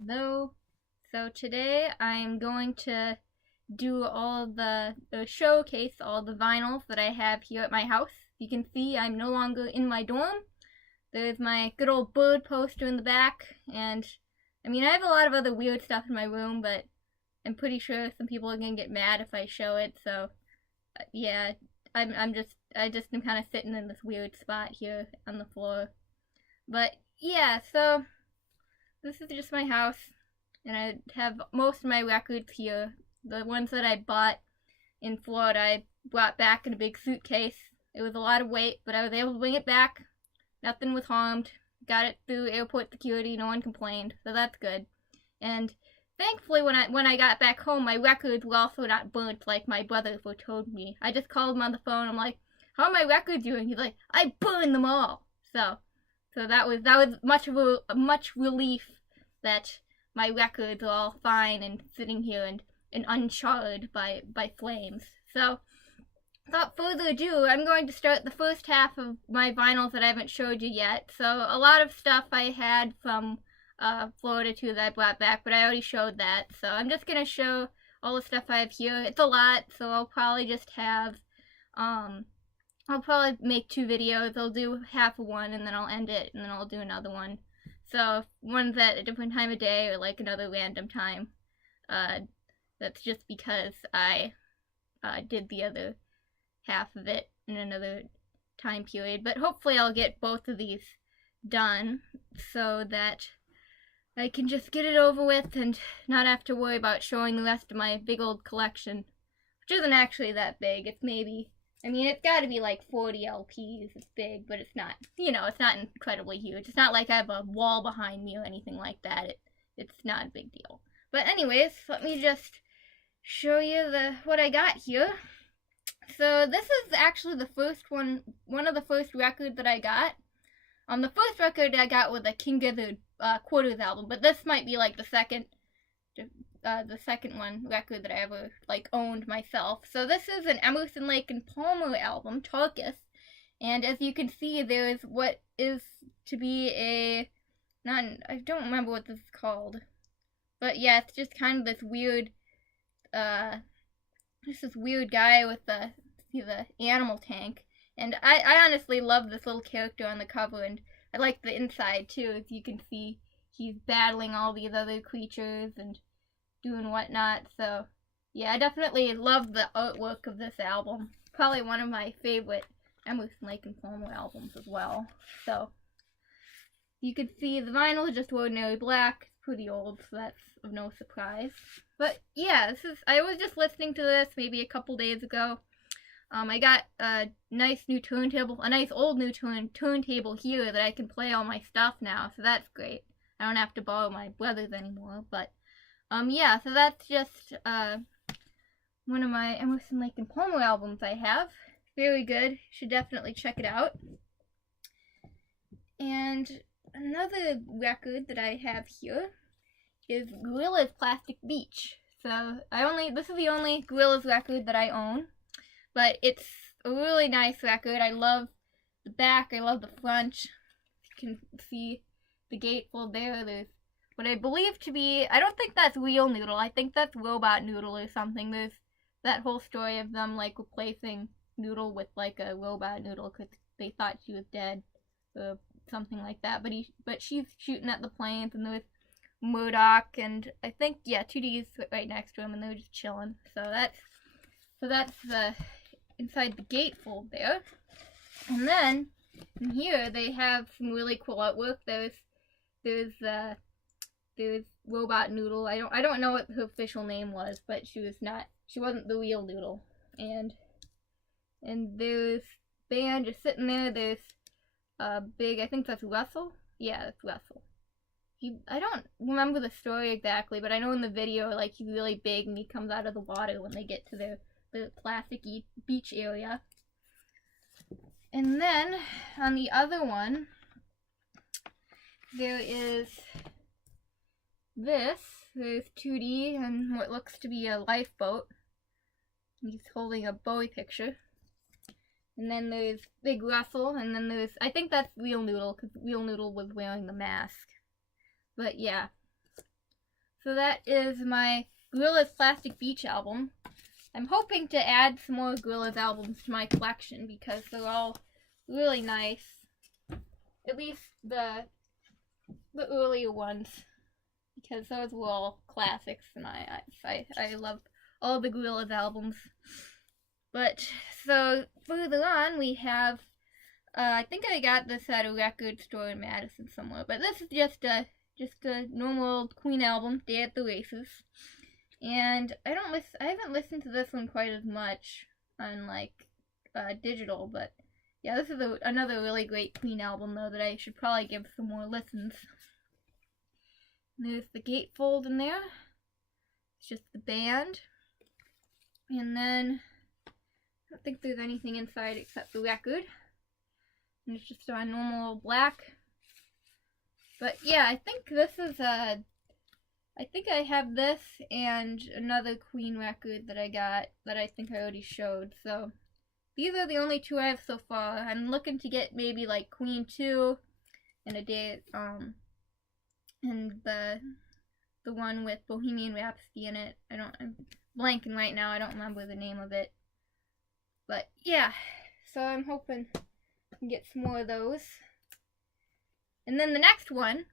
Hello. So today I'm going to do all the showcase all the vinyls that I have here at my house. You can see I'm no longer in my dorm. There's my good old bird poster in the back, and I mean I have a lot of other weird stuff in my room, but I'm pretty sure some people are gonna get mad if I show it. So yeah, I just am kind of sitting in this weird spot here on the floor. But yeah, so this is just my house, and I have most of my records here. The ones that I bought in Florida, I brought back in a big suitcase. It was a lot of weight, but I was able to bring it back. Nothing was harmed. Got it through airport security. No one complained, so that's good. And thankfully, when I got back home, my records were also not burnt like my brother told me. I just called him on the phone. I'm like, "How are my records doing?" He's like, "I burned them all." So that was much relief that my records are all fine and sitting here and uncharred by flames. So without further ado, I'm going to start the first half of my vinyls that I haven't showed you yet. So a lot of stuff I had from Florida too that I brought back, but I already showed that. So I'm just gonna show all the stuff I have here. It's a lot, so I'll probably just have I'll probably make two videos. I'll do half of one and then I'll end it and then I'll do another one. So one's at a different time of day or like another random time. That's just because I did the other half of it in another time period. But hopefully I'll get both of these done so that I can just get it over with and not have to worry about showing the rest of my big old collection, which isn't actually that big. It's maybe, I mean, it's got to be like 40 LPs. It's big, but it's not, it's not incredibly huge. It's not like I have a wall behind me or anything like that. It's not a big deal. But anyways, let me just show you what I got here. So this is actually the first one of the first records that I got. The first record I got was a King Gizzard Quarters album, but this might be like the second one record that I ever like owned myself. So this is an Emerson, Lake and Palmer album, Tarkus, and as you can see, there is what is to be I don't remember what this is called, but yeah, it's just kind of this weird guy with the animal tank, and I honestly love this little character on the cover, and I like the inside too. As you can see, he's battling all these other creatures and doing whatnot. So yeah, I definitely love the artwork of this album. Probably one of my favorite Emerson, Lake and Palmer albums as well. So you can see the vinyl is just ordinary black. It's pretty old, so that's of no surprise. But yeah, I was just listening to this maybe a couple days ago. I got a nice new turntable, a nice old new turntable here that I can play all my stuff now, so that's great. I don't have to borrow my brother's anymore, but yeah, so that's just one of my Emerson, Lake and Palmer albums I have. Very good. Should definitely check it out. And another record that I have here is Gorillaz Plastic Beach. So this is the only Gorillaz record that I own, but it's a really nice record. I love the back, I love the front. You can see the gatefold there. There's what I believe to be, I don't think that's real Noodle. I think that's Robot Noodle or something. There's that whole story of them like replacing Noodle with like a Robot Noodle because they thought she was dead or something like that. But she's shooting at the planes, and there's Murdoch, and I think 2D's right next to him, and they're just chilling. So that's the inside the gatefold there. And then in here they have some really cool artwork. There's Robot Noodle. I don't know what her official name was, but she wasn't the real Noodle. And there's band just sitting there. There's big, I think that's Russell. Yeah, that's Russell. I don't remember the story exactly, but I know in the video, like, he's really big and he comes out of the water when they get to the plastic beach area. And then on the other one, there is this. There's 2D and what looks to be a lifeboat. He's holding a Bowie picture. And then there's Big Russell, and then I think that's Real Noodle, because Real Noodle was wearing the mask. But yeah. So that is my Gorillaz Plastic Beach album. I'm hoping to add some more Gorillaz albums to my collection because they're all really nice. At least the earlier ones, because those were all classics, and I love all the Gorillaz albums. But so further on, we have I think I got this at a record store in Madison somewhere, but this is just a normal old Queen album, Day at the Races. And I haven't listened to this one quite as much on like digital, but yeah, this is another really great Queen album though that I should probably give some more listens. And there's the gatefold in there. It's just the band. And then I don't think there's anything inside except the record. And it's just on normal black. But yeah, I think this is I think I have this and another Queen record that I got that I think I already showed. So these are the only two I have so far. I'm looking to get maybe like Queen 2 and a day and the one with Bohemian Rhapsody in it. I'm blanking right now. I don't remember the name of it. But yeah, so I'm hoping I can get some more of those. And then the next one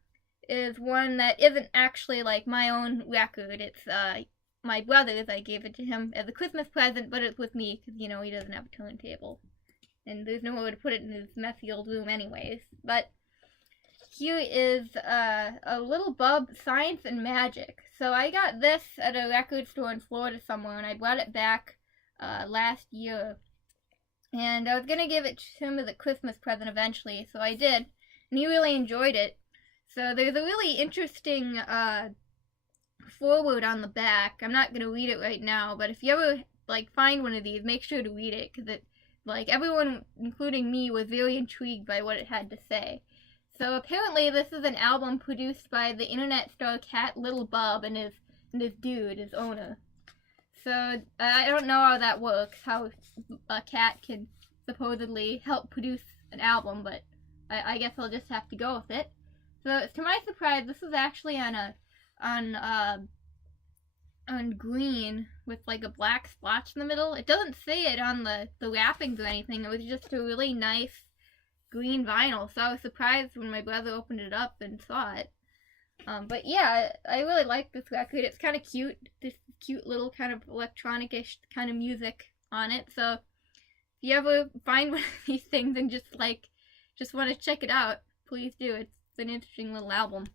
is one that isn't actually like my own record. It's my brother's. I gave it to him as a Christmas present, but it's with me because, you know, he doesn't have a turntable. And there's nowhere to put it in his messy old room anyways. But here is a Little Bub, Science and Magic. So I got this at a record store in Florida somewhere, and I brought it back last year. And I was going to give it to him as a Christmas present eventually, so I did. And he really enjoyed it. So there's a really interesting foreword on the back. I'm not going to read it right now, but if you ever like find one of these, make sure to read it, because it, like, everyone, including me, was very intrigued by what it had to say. So apparently this is an album produced by the internet star cat Little Bub and his dude, his owner. So I don't know how that works, how a cat can supposedly help produce an album, but I guess I'll just have to go with it. So to my surprise, this is actually on green with like a black splotch in the middle. It doesn't say it on the wrappings or anything. It was just a really nice green vinyl. So I was surprised when my brother opened it up and saw it. But yeah, I really like this record. It's kind of cute. This cute little kind of electronic-ish kind of music on it. So if you ever find one of these things and just want to check it out, please do. It's an interesting little album.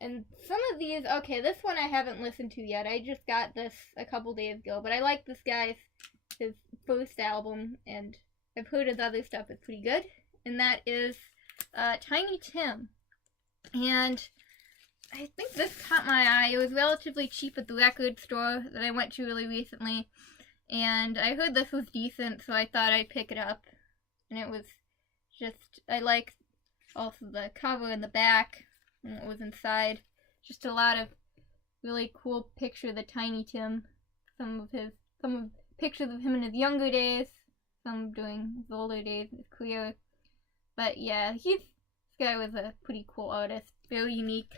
And some of these, okay, this one I haven't listened to yet. I just got this a couple days ago, but I like this guy's his first album, and I've heard his other stuff is pretty good. And that is Tiny Tim. And I think this caught my eye. It was relatively cheap at the record store that I went to really recently, and I heard this was decent, so I thought I'd pick it up. And it was just, I like also the cover and the back and what was inside. Just a lot of really cool picture of the Tiny Tim. Some pictures of him in his younger days, some during his older days in his career. But yeah, this guy was a pretty cool artist, very unique.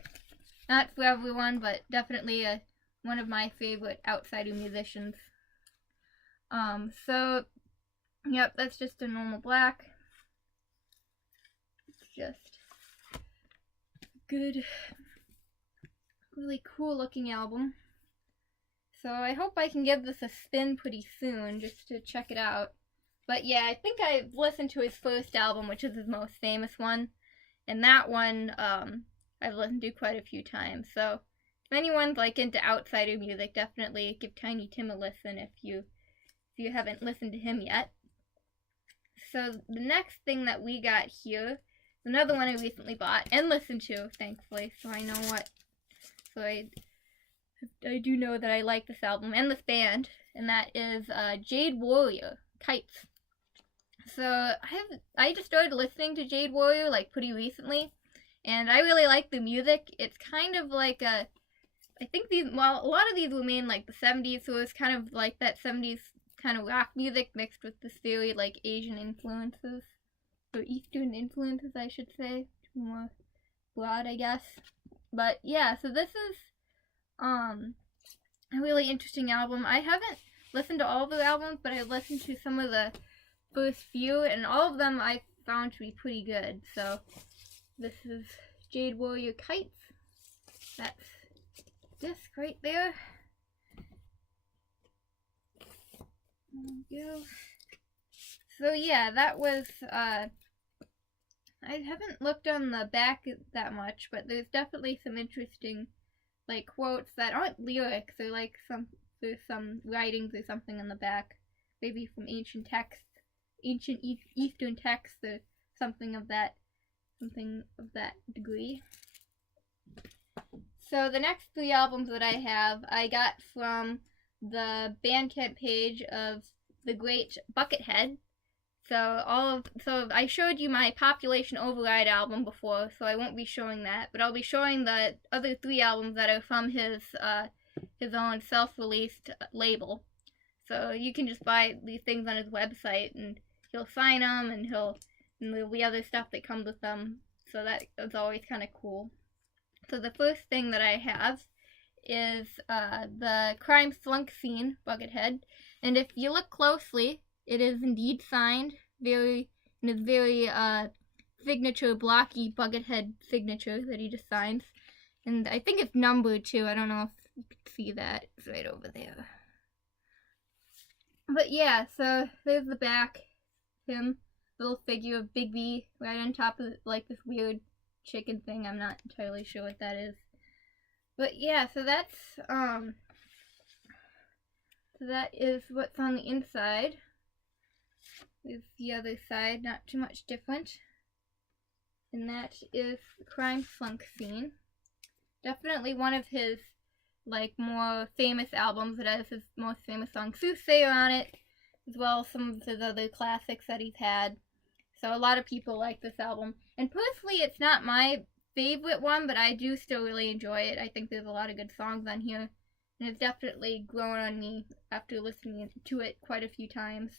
Not for everyone, but definitely one of my favorite outsider musicians. So yep, that's just a normal black. It's just good, really cool looking album. So I hope I can give this a spin pretty soon just to check it out. But yeah, I think I've listened to his first album, which is his most famous one. And that one, I've listened to quite a few times. So if anyone's like into outsider music, definitely give Tiny Tim a listen if you haven't listened to him yet. So the next thing that we got here is another one I recently bought and listened to, thankfully. So I know what. So I do know that I like this album and this band, and that is Jade Warrior, Kites. So I just started listening to Jade Warrior like pretty recently, and I really like the music. It's kind of like I think a lot of these were made in like the 70s, so it's kind of like that 70s kind of rock music mixed with this very like Asian influences, or Eastern influences I should say, more broad I guess. But yeah, so this is a really interesting album. I haven't listened to all of the albums, but I listened to some of the first few, and all of them I found to be pretty good. So this is Jade Warrior Kites. That's disc right there. There we go. So yeah, that was, I haven't looked on the back that much, but there's definitely some interesting, like, quotes that aren't lyrics. They're like there's some writings or something on the back, maybe from ancient texts, ancient Eastern texts, or something of that degree. So the next 3 albums that I have, I got from the Bandcamp page of the great Buckethead. So I showed you my Population Override album before, so I won't be showing that, but I'll be showing the other 3 albums that are from his own self-released label. So you can just buy these things on his website, and he'll sign them, and there'll be other stuff that comes with them. So that's always kind of cool. So the first thing that I have is the Crime Slunk Scene Buckethead, and if you look closely, it is indeed signed, in his very signature blocky Buckethead signature that he just signs, and I think it's numbered too. I don't know if you can see that. It's right over there. But yeah, so there's the back, him, little figure of Big B right on top of like this weird chicken thing. I'm not entirely sure what that is. But yeah, so that is what's on the inside. There's the other side, not too much different. And that is Crime Slunk Scene. Definitely one of his like more famous albums. It has his most famous song Soothsayer on it, as well as some of his other classics that he's had. So a lot of people like this album. And personally, it's not my favorite one, but I do still really enjoy it. I think there's a lot of good songs on here, and it's definitely grown on me after listening to it quite a few times.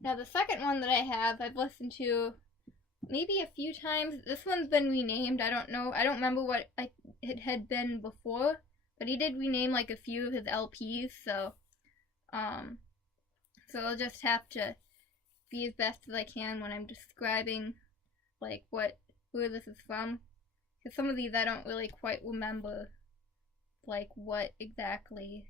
Now the second one that I have, I've listened to maybe a few times. This one's been renamed. I don't know. I don't remember what it had been before, but he did rename like a few of his LPs, so I'll just have to be as best as I can when I'm describing like where this is from, because some of these I don't really quite remember like what exactly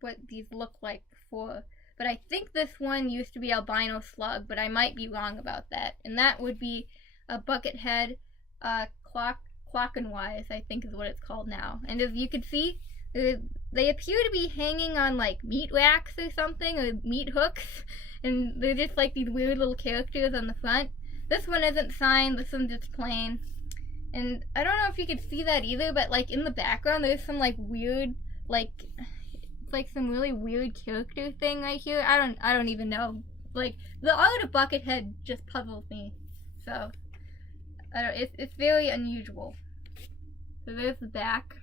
what these look like before. But I think this one used to be Albino Slug, but I might be wrong about that. And that would be a Buckethead Clockenwise, I think is what it's called now. And as you can see, they appear to be hanging on like meat racks or something, or meat hooks, and they're just like these weird little characters on the front. This one isn't signed, this one's just plain. And I don't know if you can see that either, but like in the background there's some like weird, like it's like some really weird character thing right here. I don't even know. Like the art of Buckethead just puzzles me. So it's very unusual. So there's the back.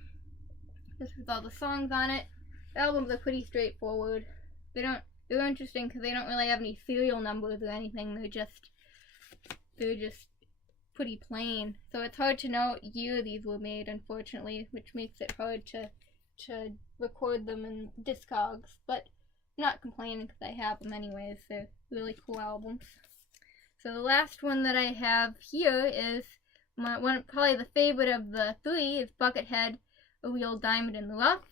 This is all the songs on it. The albums are pretty straightforward. They're interesting because they don't really have any serial numbers or anything. They're just pretty plain. So it's hard to know what year these were made, unfortunately, which makes it hard to record them in Discogs. But I'm not complaining because I have them anyways. They're really cool albums. So the last one that I have here is probably the favorite of the 3 is Buckethead, A Real Diamond in the Rough.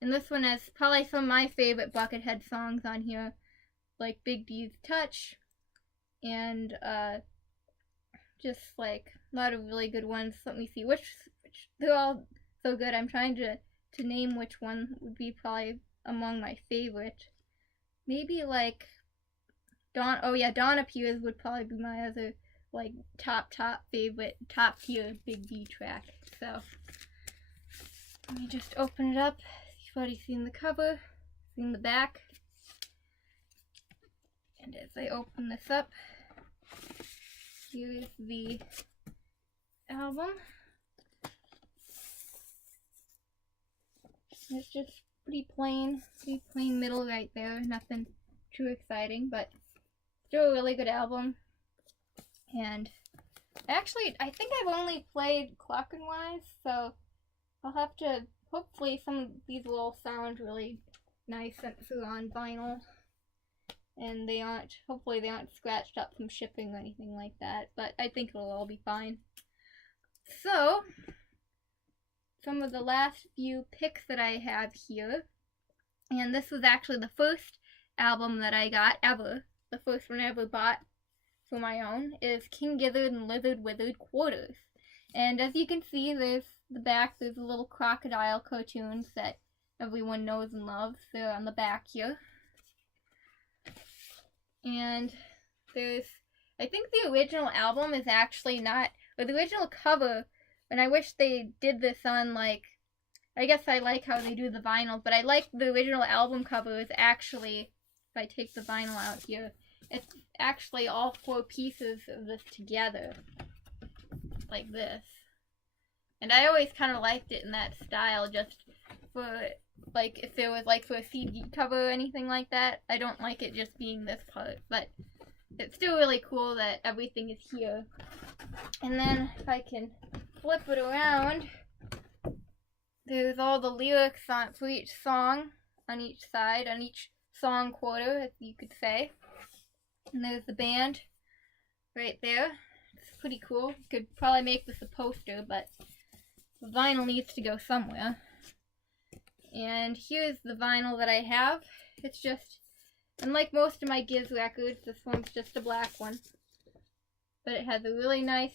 And this one has probably some of my favorite Buckethead songs on here, like Big D's Touch, and just like a lot of really good ones. Let me see which they're all so good. I'm trying to name which one would be probably among my favorite. Maybe like Dawn Appears would probably be my other like top favorite, top tier Big D track. So let me just open it up. You've already seen the cover, seen the back. And as I open this up, here's the album. It's just pretty plain middle right there. Nothing too exciting, but still a really good album. And Actually, I think I've only played Clockenwise, so I'll have to, hopefully some of these will all sound really nice sent through on vinyl. And they aren't, hopefully they aren't scratched up from shipping or anything like that, but I think it'll all be fine. So, some of the last few picks that I have here, and this was actually the first album that I got ever, the first one I ever bought for my own, is King Gizzard and Lizard Wizard Quarters. And as you can see, there's the back, there's the little crocodile cartoons that everyone knows and loves. They're on the back here. And there's, I think the original album is actually not, or the original cover, and I wish they did this on, like, I guess I like how they do the vinyl, but I like the original album cover is actually, if I take the vinyl out here, it's actually all 4 pieces of this together, like this. And I always kind of liked it in that style, just for, like, if there was, like, for a CD cover or anything like that. I don't like it just being this part, but it's still really cool that everything is here. And then, if I can flip it around, there's all the lyrics on for each song on each side, on each song quarter, as you could say. And there's the band right there. It's pretty cool. You could probably make this a poster, but the vinyl needs to go somewhere. And here's the vinyl that I have. It's just, unlike most of my Giz records, this one's just a black one. But it has a really nice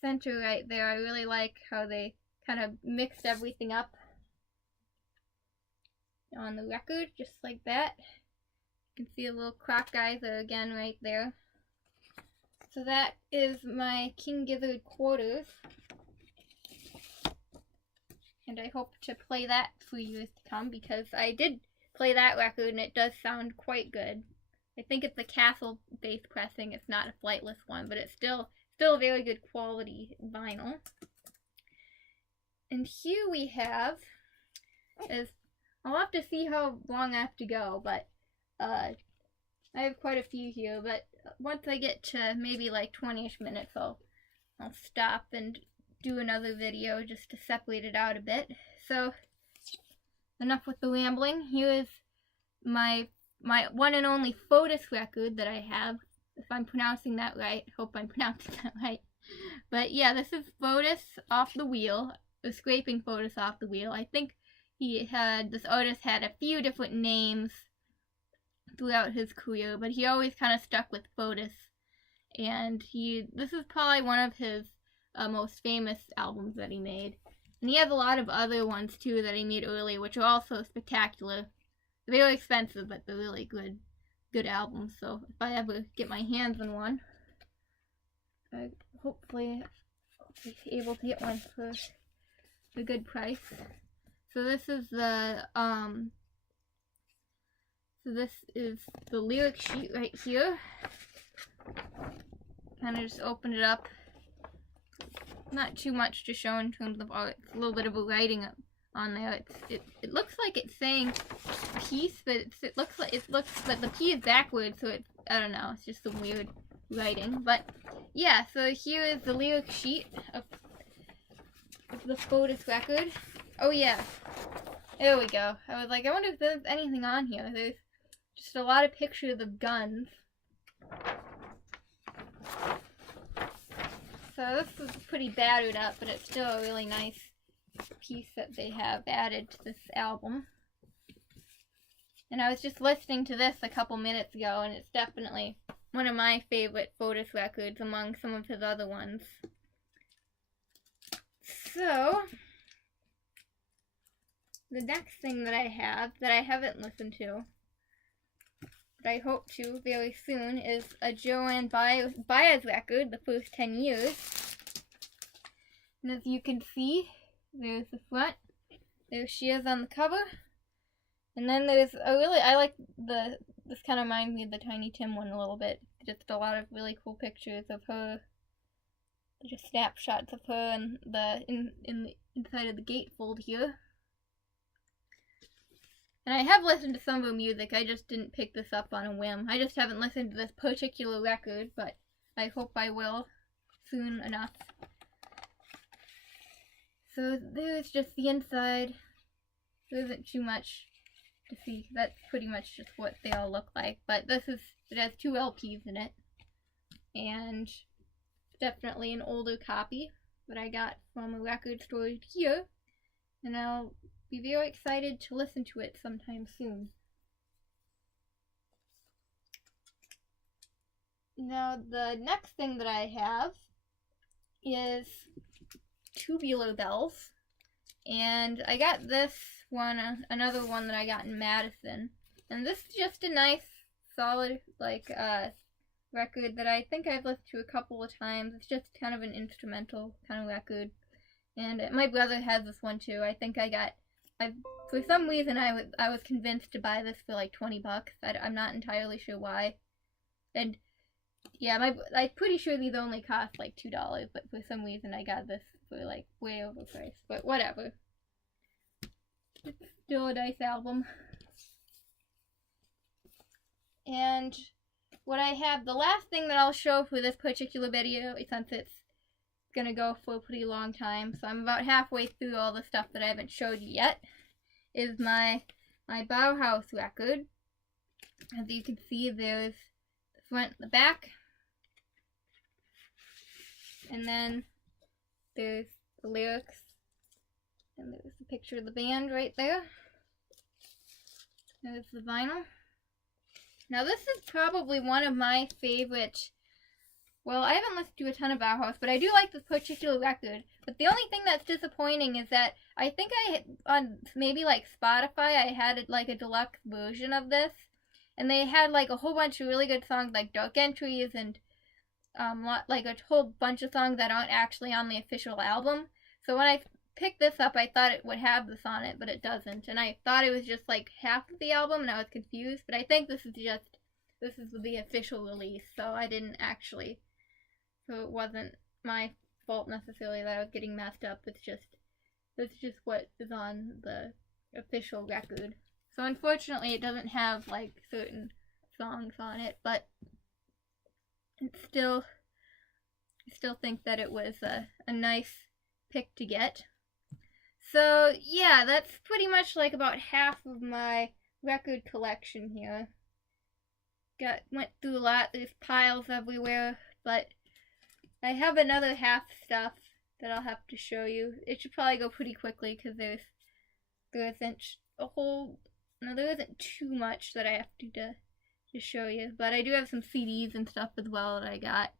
center right there. I really like how they kind of mixed everything up on the record, just like that. You can see a little croc geyser again right there. So that is my King Gizzard Quarters. And I hope to play that for years to come, because I did play that record and it does sound quite good. I think it's a Castle bass pressing, it's not a flightless one, but it's still very good quality vinyl. And here we have, I'll have to see how long I have to go, but I have quite a few here, but once I get to maybe like 20-ish minutes, I'll stop and do another video just to separate it out a bit. So, enough with the rambling. Here is my one and only Foetus record that I have, if I'm pronouncing that right. Hope I'm pronouncing that right. But yeah, this is Foetus Off the Wheel, or Scraping Foetus Off the Wheel. I think this artist had a few different names throughout his career, but he always kind of stuck with Foetus. And this is probably one of his most famous albums that he made. And he has a lot of other ones too that he made earlier, which are also spectacular. They're very expensive, but they're really good albums. So if I ever get my hands on one, I hopefully I'll be able to get one for a good price. So this is the lyric sheet right here. Kind of just open it up. Not too much to show in terms of art. It's a little bit of a writing on there. It looks like it's saying peace, but it looks but the P is backwards, so I don't know. It's just some weird writing. But yeah, so here is the lyric sheet of the Foetus record. Oh yeah, there we go. I was like, I wonder if there's anything on here. There's just a lot of pictures of guns. So this is pretty battered up, but it's still a really nice piece that they have added to this album. And I was just listening to this a couple minutes ago, and it's definitely one of my favorite Foetus records among some of his other ones. So, the next thing that I have that I haven't listened to, but I hope to very soon, is a Joan Baez record, The First 10 Years. And as you can see, there's the front, there she is on the cover, and then there's I like this kind of reminds me of the Tiny Tim one a little bit, just a lot of really cool pictures of her, just snapshots of her and in the inside of the gatefold here. And I have listened to some of her music, I just didn't pick this up on a whim. I just haven't listened to this particular record, but I hope I will soon enough. So there's just the inside. There isn't too much to see. That's pretty much just what they all look like. But it has 2 LPs in it. And definitely an older copy that I got from a record store here. And I'll be very excited to listen to it sometime soon. Now the next thing that I have is Tubular Bells. And I got this one, another one that I got in Madison. And this is just a nice, solid, record that I think I've listened to a couple of times. It's just kind of an instrumental kind of record. And my brother has this one too. I think for some reason I was convinced to buy this for like $20. I'm not entirely sure why. And yeah, I'm pretty sure these only cost like $2, but for some reason I got this for like way overpriced. But whatever. It's still a nice album. And what I have, the last thing that I'll show for this particular video, since it's gonna go for a pretty long time, so I'm about halfway through all the stuff that I haven't showed you yet, is my Bauhaus record. As you can see, there's the front and the back, and then there's the lyrics, and there's a picture of the band right there. There's the vinyl. Now this is probably one of my favorite, well, I haven't listened to a ton of Bauhaus, but I do like this particular record. But the only thing that's disappointing is that I think on maybe like Spotify, I had like a deluxe version of this. And they had like a whole bunch of really good songs like Dark Entries and like a whole bunch of songs that aren't actually on the official album. So when I picked this up, I thought it would have this on it, but it doesn't. And I thought it was just like half of the album, and I was confused. But I think this is the official release, so I didn't actually. So it wasn't my fault necessarily that I was getting messed up. It's just what is on the official record. So unfortunately, it doesn't have like certain songs on it, but it's still, I still think that it was a nice pick to get. So yeah, that's pretty much like about half of my record collection here. Went through a lot, there's piles everywhere, but I have another half stuff that I'll have to show you. It should probably go pretty quickly because there isn't too much that I have to show you. But I do have some CDs and stuff as well that I got.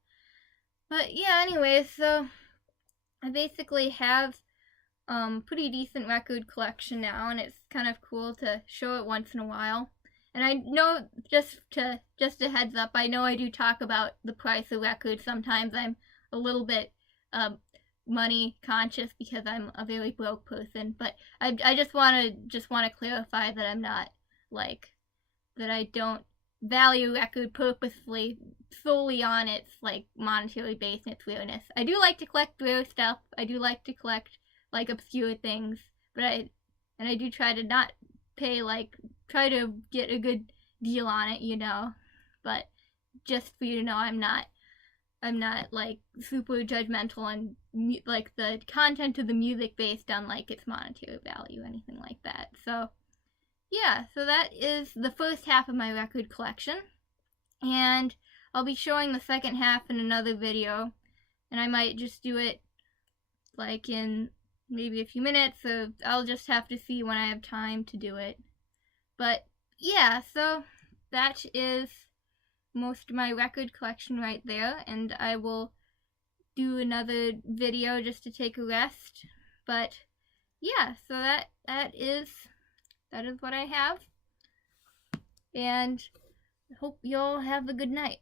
But yeah, anyways, so I basically have pretty decent record collection now, and it's kind of cool to show it once in a while. And I know, just a heads up, I know I do talk about the price of records. Sometimes I'm a little bit money conscious because I'm a very broke person, but I just want to clarify that I'm not like that. I don't value record purposefully solely on its like monetary base and its rareness. I do like to collect rare stuff. I do like to collect like obscure things, but I do try to not pay try to get a good deal on it, you know. But just for you to know, I'm not like super judgmental and like the content of the music based on like its monetary value, anything like that. So yeah, so that is the first half of my record collection, and I'll be showing the second half in another video, and I might just do it like in maybe a few minutes, so I'll just have to see when I have time to do it. But yeah, so that is most of my record collection right there, and I will do another video just to take a rest. But yeah, so that is what I have, and I hope you all have a good night.